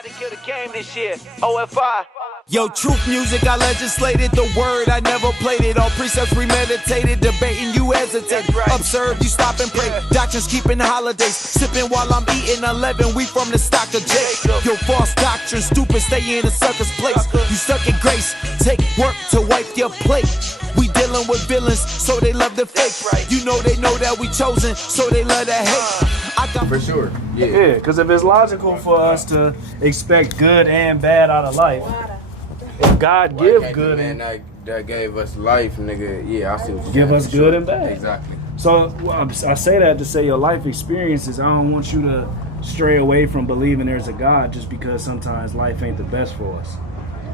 Somebody kill the game this year. O.F.I. Yo, truth music, I legislated the word, I never played it. All precepts premeditated, debating you hesitate. Right. Observe, you stop and pray. Doctrines keeping holidays, sipping while I'm eating 11. We from the stock of Jake. Yo, false doctrine, stupid, stay in a sucker's place. You stuck in grace, take work to wipe your plate. We dealing with villains, so they love the fake. Right. You know they know that we chosen, so they love the hate. I got For sure. Yeah, because if it's logical for us to expect good and bad out of life, if God give good and that gave us life, nigga. Yeah, I see what you're give saying, us for good sure. and bad. Exactly. So I say that to say your life experiences, I don't want you to stray away from believing there's a God just because sometimes life ain't the best for us.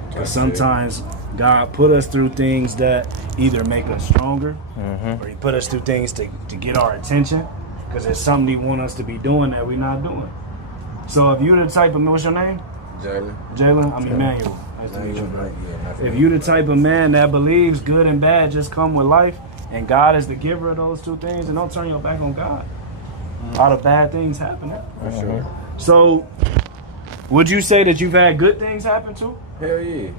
Because sometimes God put us through things that either make us stronger or he put us through things to get our attention because there's something he want us to be doing that we're not doing. So if you're the type of, what's your name? Jalen? I'm Emmanuel. Nice to meet you, bro. If you the type of man that believes good and bad just come with life, and God is the giver of those two things, and don't turn your back on God. A lot of bad things happening. For sure. So, would you say that you've had good things happen too? Hell yeah.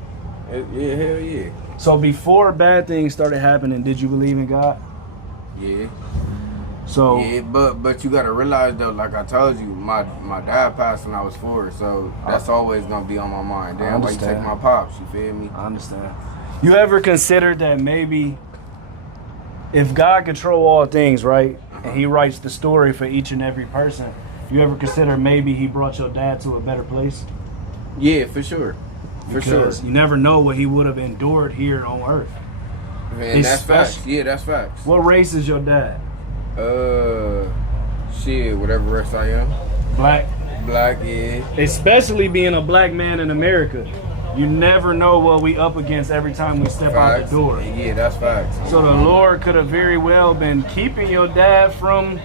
Yeah, hell yeah. So before bad things started happening, did you believe in God? Yeah. So Yeah, but you gotta realize though, like I told you, my dad passed when I was 4, so that's always gonna be on my mind. Damn, why you take my pops? You feel me? I understand. You ever considered that maybe if God control all things, right, and he writes the story for each and every person, you ever consider maybe he brought your dad to a better place? Yeah, for sure. Because you never know what he would have endured here on earth. Man, that's facts. Yeah, that's facts. What race is your dad? Shit, whatever race I am. Black. Black, yeah. Especially being a black man in America. You never know what we up against every time we step out the door. Yeah, that's facts. So the Lord could have very well been keeping your dad from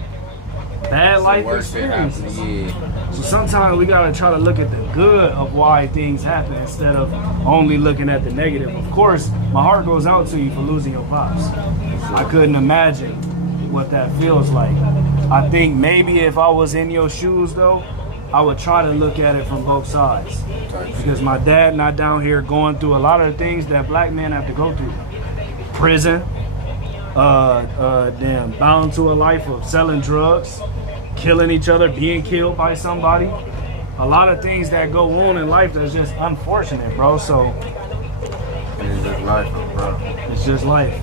bad life experiences. Yeah. So sometimes we gotta try to look at the good of why things happen instead of only looking at the negative. Of course, my heart goes out to you for losing your pops. I couldn't imagine what that feels like. I think maybe if I was in your shoes though, I would try to look at it from both sides. Because my dad not down here going through a lot of the things that black men have to go through. Prison, bound to a life of selling drugs, killing each other, being killed by somebody. A lot of things that go on in life that's just unfortunate, bro. So It's just life, bro. it's just life.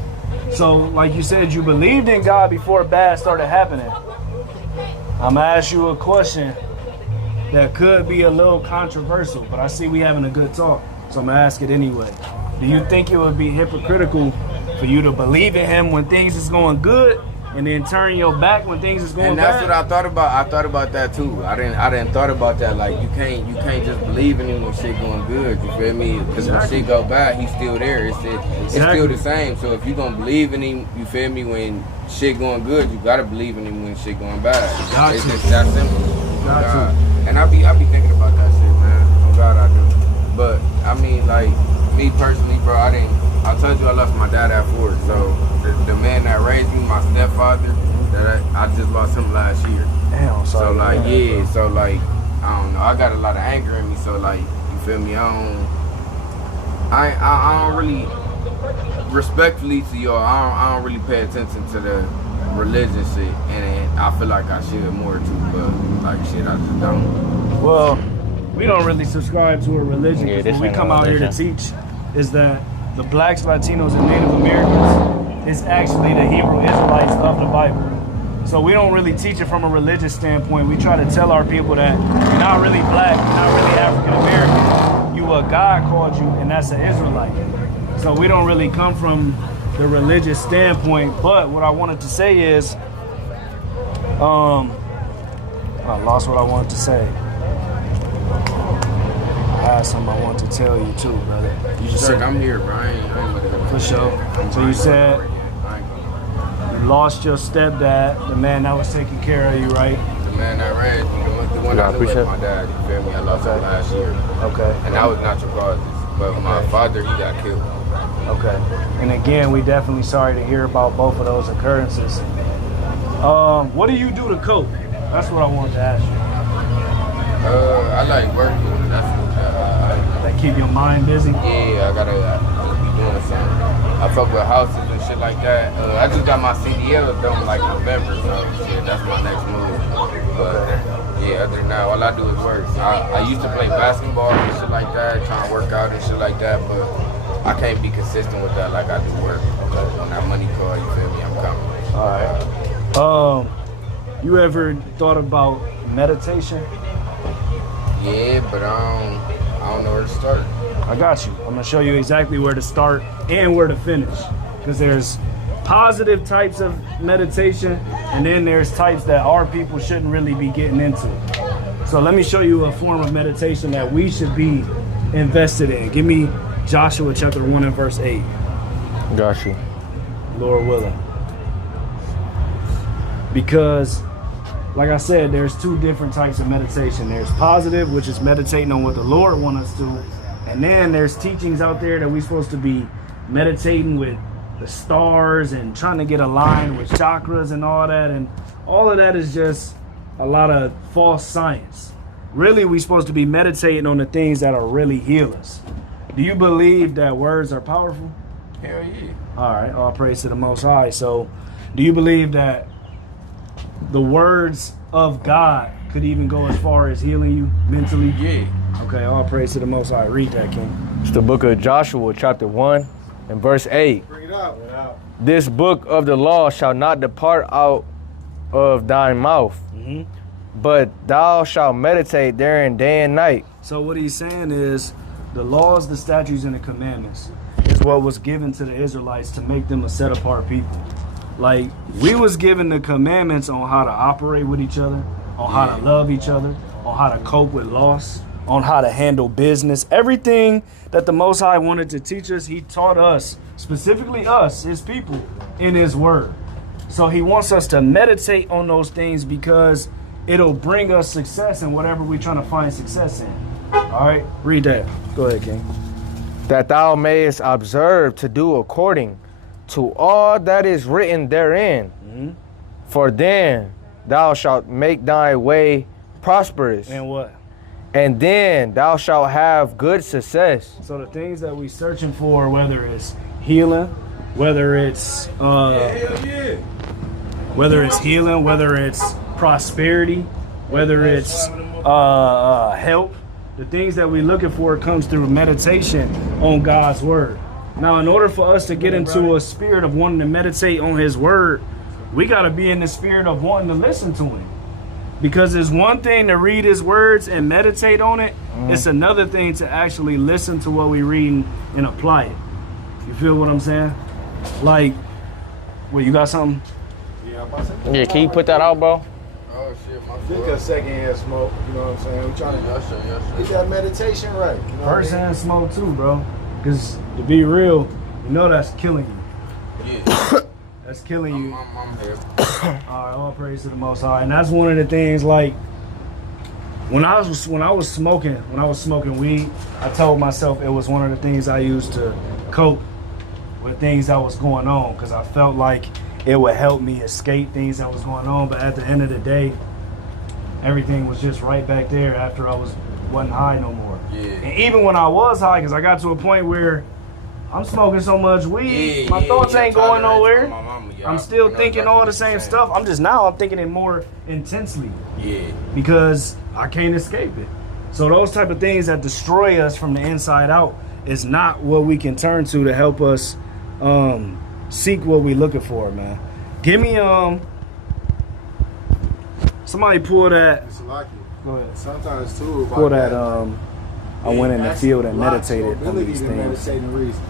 So, like you said, you believed in God before bad started happening. I'm gonna ask you a question that could be a little controversial, but I see we having a good talk, so I'm gonna ask it anyway. Do you think it would be hypocritical for you to believe in him when things is going good and then turn your back when things is going And that's bad? what I thought about. I thought about that too. I didn't thought about that. Like you can't just believe in him when shit going good. You feel me? Because when shit go bad, he's still there. It's still the same. So if you gonna believe in him, you feel me? When shit going good, you gotta believe in him when shit going bad. It's just that simple. And I be thinking about that shit, man. Oh God, I do. But I mean, like me personally, bro, I told you I lost my dad at 4. So the man that raised me, my stepfather, that I just lost him last year. Damn, So like, yeah, so like, I don't know. I got a lot of anger in me. So like, you feel me? I don't really, respectfully to y'all, I don't really pay attention to the religion shit, and I feel like I should more too, but like shit, I just don't. Well, we don't really subscribe to a religion. Yeah, What we come out here to teach is that the blacks, Latinos, and Native Americans is actually the Hebrew Israelites of the Bible. So we don't really teach it from a religious standpoint. We try to tell our people that you're not really black, you're not really African American. You a God called you, and that's an Israelite. So we don't really come from the religious standpoint. But what I wanted to say is, I lost what I wanted to say. I had something I want to tell you too, brother. You just said I'm here, bro. I ain't for sure. So you said you lost your stepdad, the man that was taking care of you, right? The man that raised me, the one that lived with my dad. You feel me? I lost him last year. Okay. And that was natural causes. But my father, he got killed. Okay. And again, we definitely sorry to hear about both of those occurrences. What do you do to cope? That's what I wanted to ask you. I like working. That's keep your mind busy. Yeah, I gotta be doing something. I fuck with houses and shit like that. I just got my CDL done like November, so shit, that's my next move. But yeah, other than that, all I do is work. I used to play basketball and shit like that, trying to work out and shit like that, but I can't be consistent with that like I do work. Because when that money call, you feel me, I'm coming. All right. You ever thought about meditation? Yeah, but I don't know where to start. I got you. I'm gonna show you exactly where to start and where to finish. Because there's positive types of meditation, and then there's types that our people shouldn't really be getting into. So let me show you a form of meditation that we should be invested in. Give me Joshua chapter 1 and verse 8. Got you. Lord willing. Because, like I said, there's two different types of meditation. There's positive, which is meditating on what the Lord wants us to. And then there's teachings out there that we're supposed to be meditating with the stars and trying to get aligned with chakras and all that. And all of that is just a lot of false science. Really, we're supposed to be meditating on the things that are really healers. Do you believe that words are powerful? Hell yeah. All right, all praise to the Most High. So, do you believe that the words of God could even go as far as healing you mentally? Yeah. Okay, all praise to the Most High. Read that, King. It's the book of Joshua, chapter 1 and verse 8. Bring it out. This book of the law shall not depart out of thy mouth, but thou shalt meditate therein day and night. So what he's saying is the laws, the statutes, and the commandments is what was given to the Israelites to make them a set-apart people. Like, we was given the commandments on how to operate with each other, on how to love each other, on how to cope with loss, on how to handle business. Everything that the Most High wanted to teach us, he taught us, specifically us, his people, in his word. So he wants us to meditate on those things because it'll bring us success in whatever we're trying to find success in. All right, read that. Go ahead, King. That thou mayest observe to do according to all that is written therein. For then thou shalt make thy way prosperous. And what? And then thou shalt have good success. So the things that we searching for, whether it's healing, whether it's whether it's healing, whether it's prosperity, whether it's help, the things that we're looking for comes through meditation on God's word. Now, in order for us to get into a spirit of wanting to meditate on his word, we got to be in the spirit of wanting to listen to him. Because it's one thing to read his words and meditate on it. It's another thing to actually listen to what we read and apply it. You feel what I'm saying? Like, well, you got something? Yeah, can you put that out, bro? Oh shit, my Just a secondhand smoke, you know what I'm saying? We're trying to get that meditation right. You know First hand smoke too, bro. Because to be real, you know that's killing you. Yeah. That's killing you. I'm here. All right, all praise to the Most High. And that's one of the things, like, when I was smoking weed, I told myself it was one of the things I used to cope with things that was going on, because I felt like it would help me escape things that was going on. But at the end of the day, everything was just right back there after I wasn't high no more. Yeah. And even when I was high, because I got to a point where I'm smoking so much weed, my thoughts ain't going nowhere. I'm still thinking all the same stuff. I'm thinking it more intensely. Yeah. Because I can't escape it. So those type of things that destroy us from the inside out is not what we can turn to help us seek what we're looking for, man. Give me somebody pull that. It's lucky. Go ahead. Sometimes too. About Pull that. I went in the field and meditated on these things. Meditate and reason.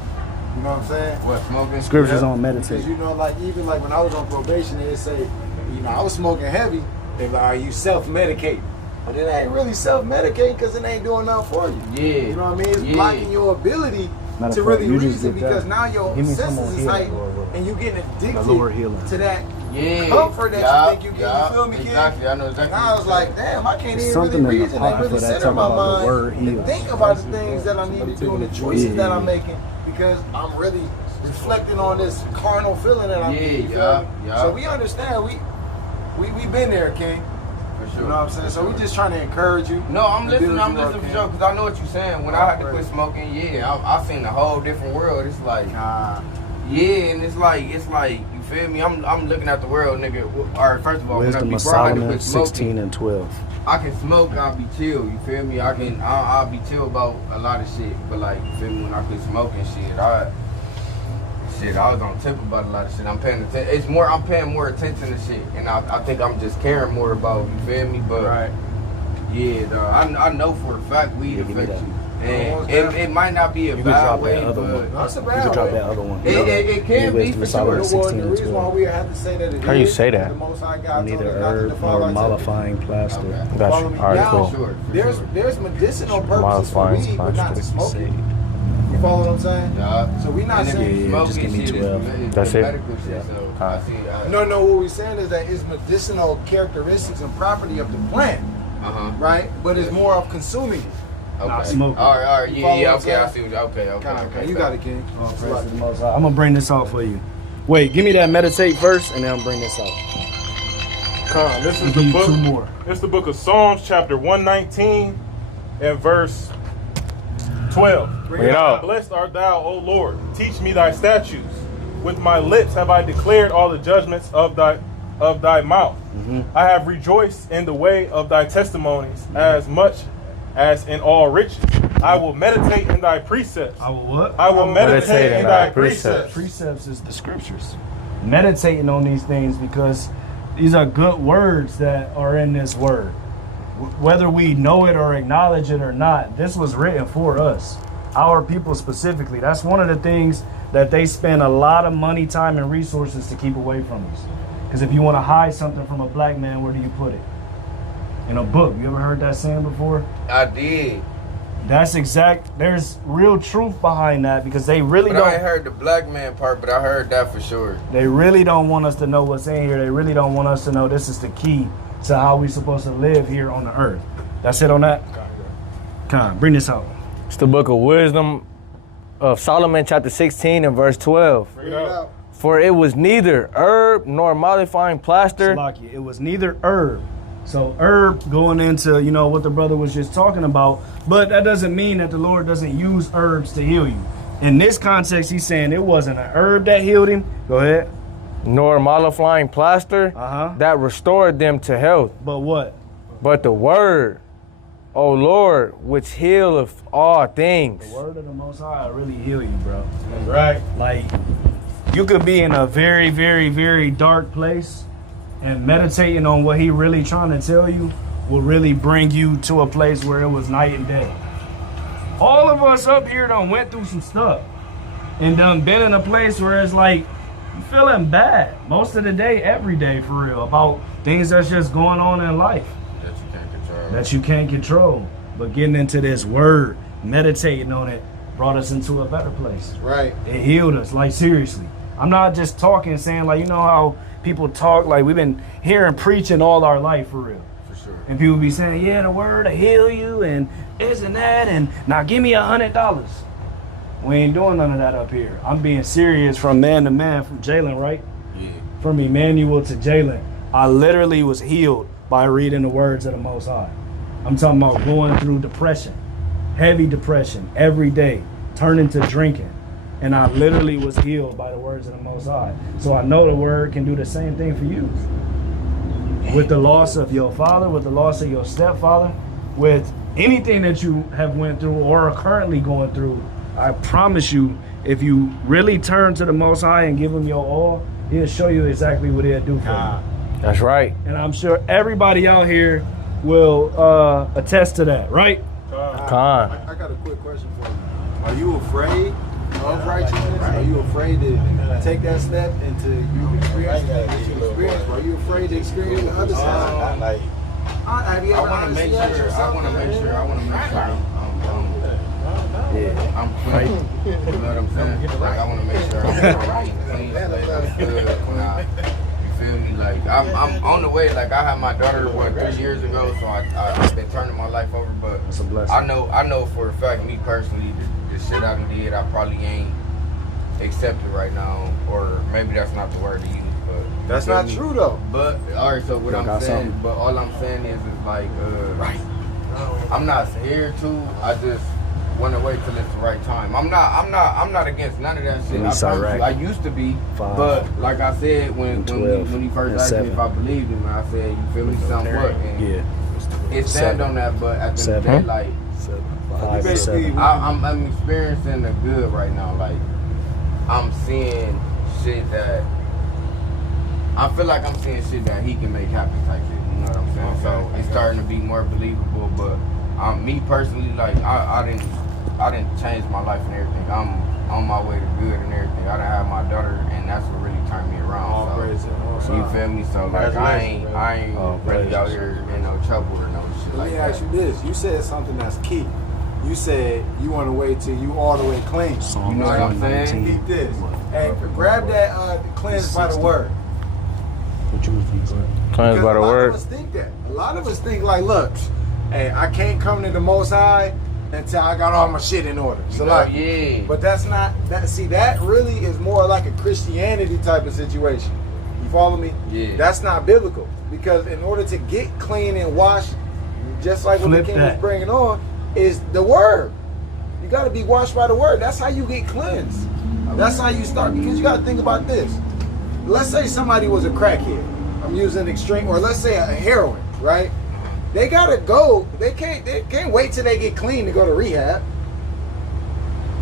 You know what I'm saying? What, smoking? Scriptures on meditate. Because you know, like even like when I was on probation, they'd say, you know, I was smoking heavy. They're like, are you self-medicating? But it ain't really self-medicating because it ain't doing nothing for you. Yeah. You know what I mean? It's blocking your ability to really reason because now your senses is heightened and you getting addicted to that comfort that you think you get. You feel me, kid? Exactly. I know exactly. And I was like, damn, I can't even something really in the reason and really Apocrypha that center talk my about the word mind heal. and think about the things that I need to do and the choices that I'm making because I'm really reflecting on this carnal feeling that I'm getting. So we understand. We been there, King. For sure. You know what I'm saying? So we just trying to encourage you. No, I'm listening for sure, because I know what you're saying. When I had to quit smoking, I seen a whole different world. It's like, and it's like, you feel me? I'm looking at the world, nigga. All right, first of all, Wisdom of Solomon 16 and 12. I can smoke, I'll be chill, you feel me? I'll be chill about a lot of shit, but like, you feel me, when I quit smoking shit, I was on tip about a lot of shit. I'm paying attention. I'm paying more attention to shit, and I think I'm just caring more about, you feel me? But yeah, dog, I know for a fact weed affects you. And it might not be a bad way, but that's a bad way. You can drop that other one. It can be for sure. The reason why we have to say that How you say that? the Most High God Neither told us not to herb defile nor our mollifying plaster. temple. Gotcha. Follow me. All right, Now, cool. Sure, there's medicinal purposes for Mollifying weed, but not to plaster. smoke it. You follow what I'm saying? Yeah. So we not And if saying. you just give me smoking shit 12. is That's it? medical shit, so I see. No, what we're saying is that it's medicinal characteristics and property of the plant, right? But it's more of consuming it. Okay. smoking. All right, You follow yeah, what okay, I'm I see what you, okay. You got it, King. I'm gonna bring this out for you. Wait, give me that meditate first, and then I'm bring this out. Con, this is Give the you book. 2 more. It's the book of Psalms, chapter 119, and verse 12. Bring it out. Blessed art thou, O Lord. Teach me thy statutes. With my lips have I declared all the judgments of thy mouth. I have rejoiced in the way of thy testimonies as much as in all riches. I will meditate in thy precepts. I will what? I will meditate in thy precepts. Precepts is the scriptures. Meditating on these things because these are good words that are in this word. Whether we know it or acknowledge it or not, this was written for us, our people specifically. That's one of the things that they spend a lot of money, time, and resources to keep away from us. Because if you want to hide something from a black man, where do you put it? In a book. You ever heard that saying before? I did. That's exact. There's real truth behind that because they really But don't. I ain't heard the black man part, but I heard that for sure. They really don't want us to know what's in here. They really don't want us to know this is the key to how we're supposed to live here on the earth. That's it on that? Come on, bring this out. It's the book of Wisdom of Solomon, chapter 16 and verse 12. Bring it out. For it was neither herb nor mollifying plaster. Salakia. It was neither herb. So herb going into, what the brother was just talking about, but that doesn't mean that the Lord doesn't use herbs to heal you. In this context, he's saying it wasn't a herb that healed him. Go ahead. Nor mollifying plaster that restored them to health. But what? But the word, O Lord, which healeth all things. The word of the Most High really heal you, bro. That's right. Like, you could be in a very, very, very dark place, and meditating on what he really trying to tell you will really bring you to a place where it was night and day. All of us up here done went through some stuff and done been in a place where it's like you feeling bad most of the day, every day for real, about things that's just going on in life that you can't control. But getting into this word, meditating on it, brought us into a better place. Right. It healed us, like seriously. I'm not just talking, saying like, how people talk, like we've been hearing preaching all our life for real. For sure. And people be saying, yeah, the word will heal you and this and that, and now give me $100. We ain't doing none of that up here. I'm being serious from man to man, from Jalen, right? Yeah. From Emmanuel to Jalen. I literally was healed by reading the words of the Most High. I'm talking about going through depression, heavy depression every day, turning to drinking. And I literally was healed by the words of the Most High. So I know the word can do the same thing for you. With the loss of your father, with the loss of your stepfather, with anything that you have went through or are currently going through, I promise you, if you really turn to the Most High and give him your all, he'll show you exactly what he'll do for you. That's right. And I'm sure everybody out here will attest to that, right? Con. I got a quick question for you. Are you afraid of righteousness? Are you afraid to take that step into you experience what you experience? Are you afraid to experience the other side? Have you I ever want to make honestly asked sure. yourself I'm clean. You know what I'm saying? Like I want to make sure I'm clean, I'm good. You feel me? Like I'm on the way. Like I had my daughter 3 years ago, so I've been turning my life over. But It's a blessing. I know for a fact, me personally, the shit I done did, I probably ain't accepted right now, or maybe that's not the word to use. But That's not true though. But all right, so what I'm got saying, something. but all I'm saying is like, I'm not scared to. I just want to wait till it's the right time. I'm not against none of that shit. I promise you. I used to be, but like I said, when he first asked me if I believed him, I said, you feel me, somewhat, and it stand on that. But at the end of the day, like, I'm experiencing the good right now. Like, I'm seeing shit that I feel like I'm seeing shit that he can make happen type shit. You know what I'm saying? So it's starting to be more believable. But me personally, like I didn't change my life and everything. I'm on my way to good and everything. I done have my daughter, and that's what really turned me around. So, you feel me? So like I ain't really out here in no trouble or no shit like that. Let me ask you this. You said something that's key. You said you want to wait till you all the way clean. You know what I'm saying? Keep this. Hey, grab that cleanse by the word. Cleansed by the word. A lot of us think that. A lot of us think like, look, hey, I can't come to the Most High until I got all my shit in order. So like, yeah. But that's not that. See, that really is more like a Christianity type of situation. You follow me? Yeah. That's not biblical, because in order to get clean and washed, just like what the king was bringing on, is the word. You got to be washed by the word. That's how you get cleansed. That's how you start. Because you got to think about this. Let's say somebody was a crackhead. I'm using extreme, or let's say a heroin, right? They gotta go. They can't wait till they get clean to go to rehab.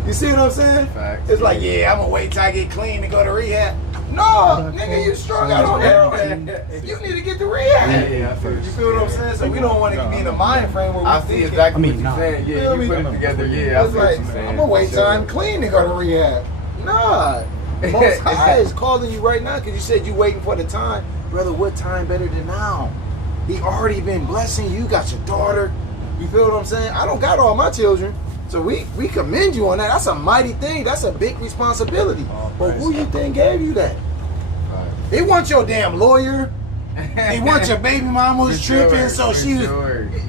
You see what I'm saying? Facts. It's like, yeah, I'm gonna wait till I get clean to go to rehab. No, nigga, you strung out on heroin. You need to get to rehab. Yeah, you feel what I'm saying? So we don't want to be in a mind frame where we I see exactly what you're saying. Yeah, you put it together. Yeah, it's like, I'm gonna wait till I'm clean to go to rehab. Nah. Most High is calling you right now because you said you waiting for the time. Brother, what time better than now? He already been blessing you. You got your daughter. You feel what I'm saying? I don't got all my children. So we commend you on that. That's a mighty thing. That's a big responsibility. But who you think gave you that? They want your damn lawyer. They want your baby mama was tripping. So she was.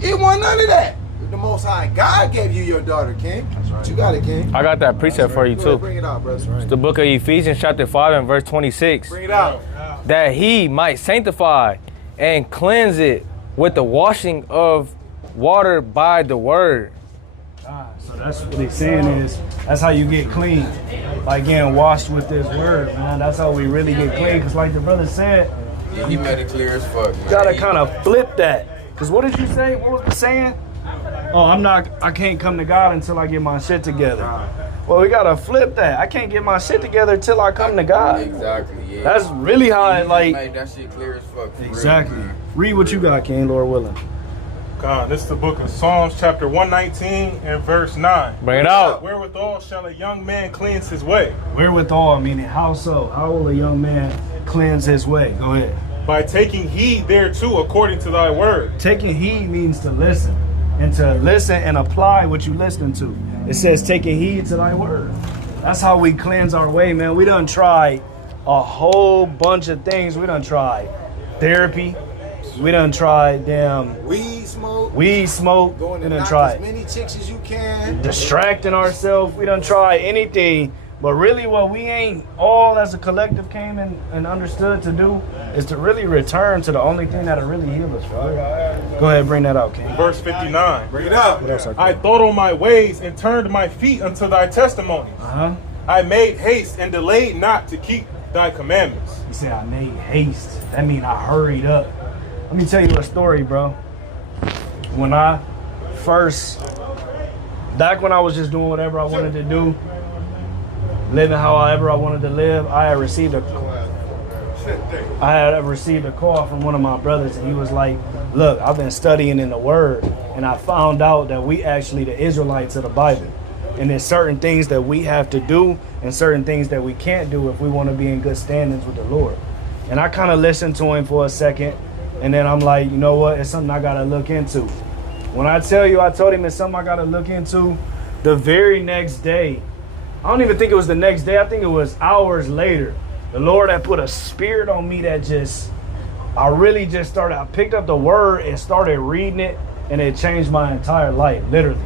It wasn't none of that. The Most High God gave you your daughter, King. Right. You got it, King. I got that precept for you too. Bring it out, brother. It's the book of Ephesians chapter 5 and verse 26. Bring it out. That he might sanctify and cleanse it with the washing of water by the word. So that's what he's saying is, that's how you get clean. By getting washed with this word, man. That's how we really get clean. Because like the brother said, yeah, he made it clear as fuck, man. You gotta kind of flip that. Because what did you say? What was the saying? Oh, I can't come to God until I get my shit together. Well, we gotta flip that. I can't get my shit together until I come to God. Exactly, yeah. That's really how I like. Made that shit clear as fuck. Exactly. Read what you got, King, Lord willing. God, this is the book of Psalms, chapter 119 and verse 9. Bring it out. Wherewithal shall a young man cleanse his way? Wherewithal, meaning how so? How will a young man cleanse his way? Go ahead. By taking heed thereto according to thy word. Taking heed means to listen. And to listen and apply what you listen to. It says taking heed to thy word. That's how we cleanse our way, man. We done tried a whole bunch of things. We done tried therapy. We done tried weed smoke. Going to knock as many chicks as you can. Distracting ourselves. We done tried anything. But really what we ain't all as a collective came in and understood to do is to really return to the only thing that'll really heal us. Right? Go ahead, bring that out, King. Verse 59. Bring it up. I thought on my ways and turned my feet unto thy testimonies. I made haste and delayed not to keep thy commandments. You said I made haste. That means I hurried up. Let me tell you a story, bro. When I when I was just doing whatever I wanted to do, living however I wanted to live, I had received a call from one of my brothers, and he was like, look, I've been studying in the word, and I found out that we actually the Israelites of the Bible. And there's certain things that we have to do and certain things that we can't do if we want to be in good standings with the Lord. And I kind of listened to him for a second, and then I'm like, you know what? It's something I got to look into. When I tell you, I told him it's something I got to look into, the very next day, I don't even think it was the next day. I think it was hours later. The Lord had put a spirit on me that I picked up the word and started reading it, and it changed my entire life, literally.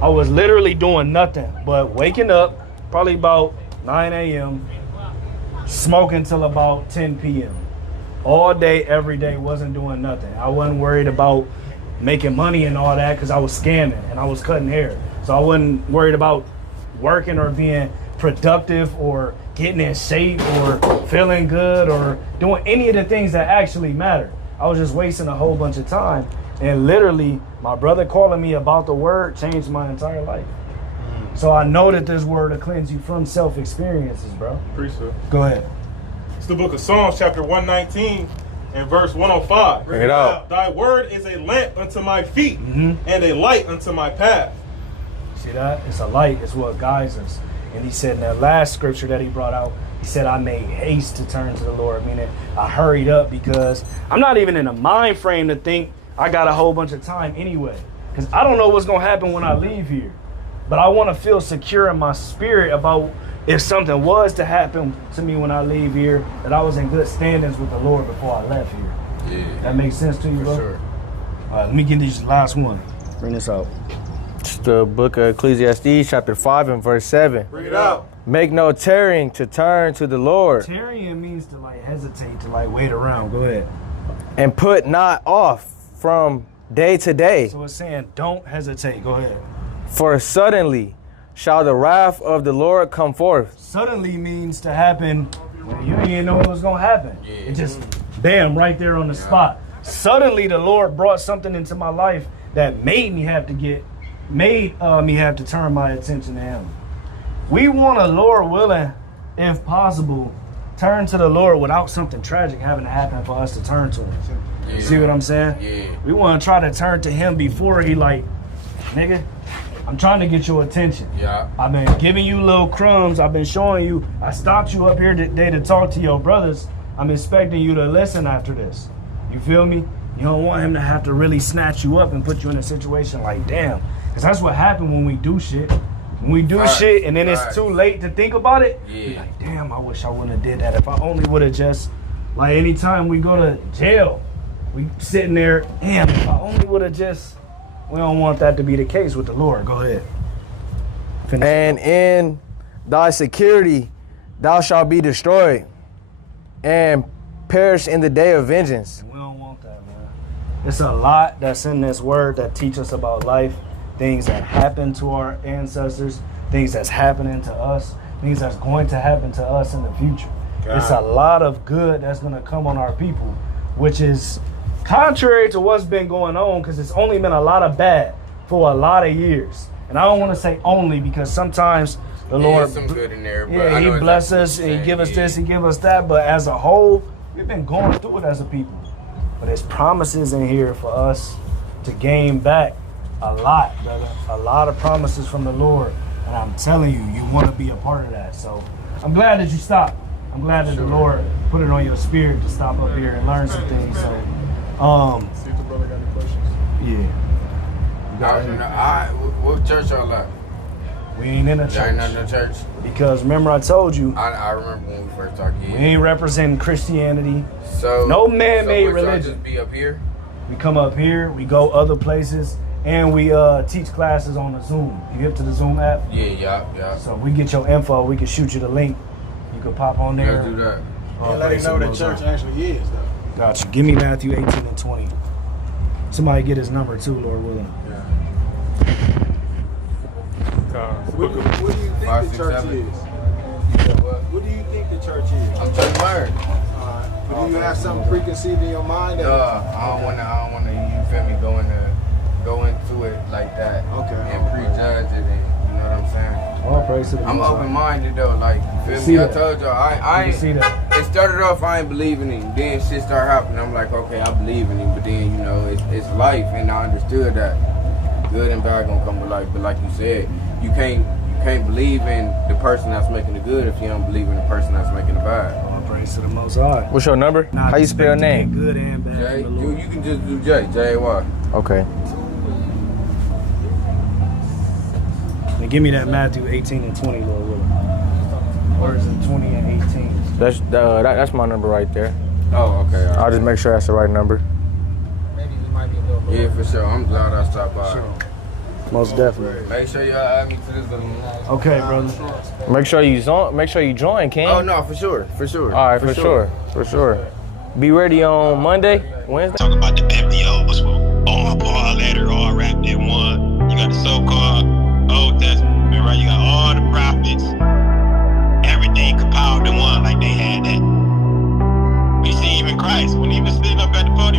I was literally doing nothing but waking up, probably about 9 a.m., smoking till about 10 p.m. All day, every day, wasn't doing nothing. I wasn't worried about making money and all that because I was scamming and I was cutting hair. So I wasn't worried about working or being productive or getting in shape or feeling good or doing any of the things that actually matter. I was just wasting a whole bunch of time. And literally, my brother calling me about the word changed my entire life. So I know that this word will cleanse you from self-experiences, bro. Appreciate it. Go ahead. It's the book of Psalms, chapter 119 and verse 105. Bring it out. Thy word is a lamp unto my feet and a light unto my path. See that? It's a light. It's what guides us. And he said in that last scripture that he brought out, he said, I made haste to turn to the Lord, meaning I hurried up because I'm not even in a mind frame to think I got a whole bunch of time anyway. Because I don't know what's going to happen when I leave here. But I want to feel secure in my spirit about if something was to happen to me when I leave here, that I was in good standings with the Lord before I left here. Yeah. That makes sense to you, bro? Sure. All right, let me get this last one. Bring this out. It's the book of Ecclesiastes, chapter 5 and verse 7. Bring it out. Make no tarrying to turn to the Lord, Tarrying means to like hesitate, to like wait around. Go ahead. and put not off from day to day. So it's saying don't hesitate. Go ahead. For suddenly shall the wrath of the Lord come forth. Suddenly means to happen when you didn't know it was gonna happen. It just bam right there on the spot. Suddenly the Lord brought something into my life that made me have to turn my attention to Him. We want to, Lord willing, if possible, turn to the Lord without something tragic having to happen for us to turn to Him. You see what I'm saying? Yeah. We want to try to turn to Him before He like, nigga, I'm trying to get your attention. Yeah. I've been giving you little crumbs. I've been showing you. I stopped you up here today to talk to your brothers. I'm expecting you to listen after this. You feel me? You don't want Him to have to really snatch you up and put you in a situation like, damn. Because that's what happened when we do shit. When we do shit and then it's too late to think about it, be like, damn, I wish I wouldn't have did that. If I only would have just, like anytime we go to jail, we sitting there, damn, if I only would have just, we don't want that to be the case with the Lord. Go ahead. Finish. And in thy security thou shalt be destroyed, and perish in the day of vengeance. We don't want that, man. It's a lot that's in this word that teach us about life. Things that happened to our ancestors, things that's happening to us, things that's going to happen to us in the future. It's a lot of good that's going to come on our people, which is contrary to what's been going on, because it's only been a lot of bad for a lot of years. And I don't want to say only, because sometimes the Lord, some good in there, but I He know bless exactly us what you're and give us saying, this and give us that. But as a whole, we've been going through it as a people. But there's promises in here for us to gain back a lot, brother. A lot of promises from the Lord. And I'm telling you, you want to be a part of that. So I'm glad that you stopped. I'm glad that the Lord put it on your spirit to stop up here and learn some things. So, See if the brother got any questions. yeah. What church y'all at? We ain't in a Y'all ain't in church. the church? Because remember I told you, I remember when we first talked. we ain't representing Christianity. So No man-made so would y'all religion. just be up here? We come up here, we go other places, and we teach classes on the Zoom. You hip to the Zoom app? Yeah. So if we get your info, we can shoot you the link. You can pop on there. Let's do that. And let him know what the church actually is, though. Gotcha. Give me Matthew 18 and 20. Somebody get his number too, Lord willing. What do you think 5, the church 6, 7. is? What do you think the church is? I'm trying to learn. But do you have something preconceived in your mind? I don't wanna. You feel me? Go into it like that. Okay. And prejudge it, and you know what I'm saying. All praise to the I'm Most High. open-minded though. Like you feel See me? I that. told y'all I You can see ain't. that. It started off I ain't believing him. Then shit started happening. I'm like, okay, I believe in him. But then you know it's life, and I understood that good and bad gonna come with life. But like you said, you can't believe in the person that's making the good if you don't believe in the person that's making the bad. All praise to the Most High. What's your number? Not How you spell your expecting name? Good and bad. Jay, from the Lord. dude, you can just do J-A-Y. Okay. Now give me that Matthew 18 and 20, Lord willing. Or is it 20 and 18? That's my number right there. Oh, okay. All I'll right. just make sure that's the right number. Yeah, for sure. I'm glad I stopped by. Sure. Most definitely. Make sure y'all add me to this little. Okay, brother. Make sure you join, King. Oh no, for sure. All right, for sure. Be ready on Monday, Wednesday. Talk about the biblios, all letter, all wrapped in one. You got the so-called Old Testament, right? You got all the prophets, everything compiled in one, like they had that. We see even Christ when he was sitting up at the podium.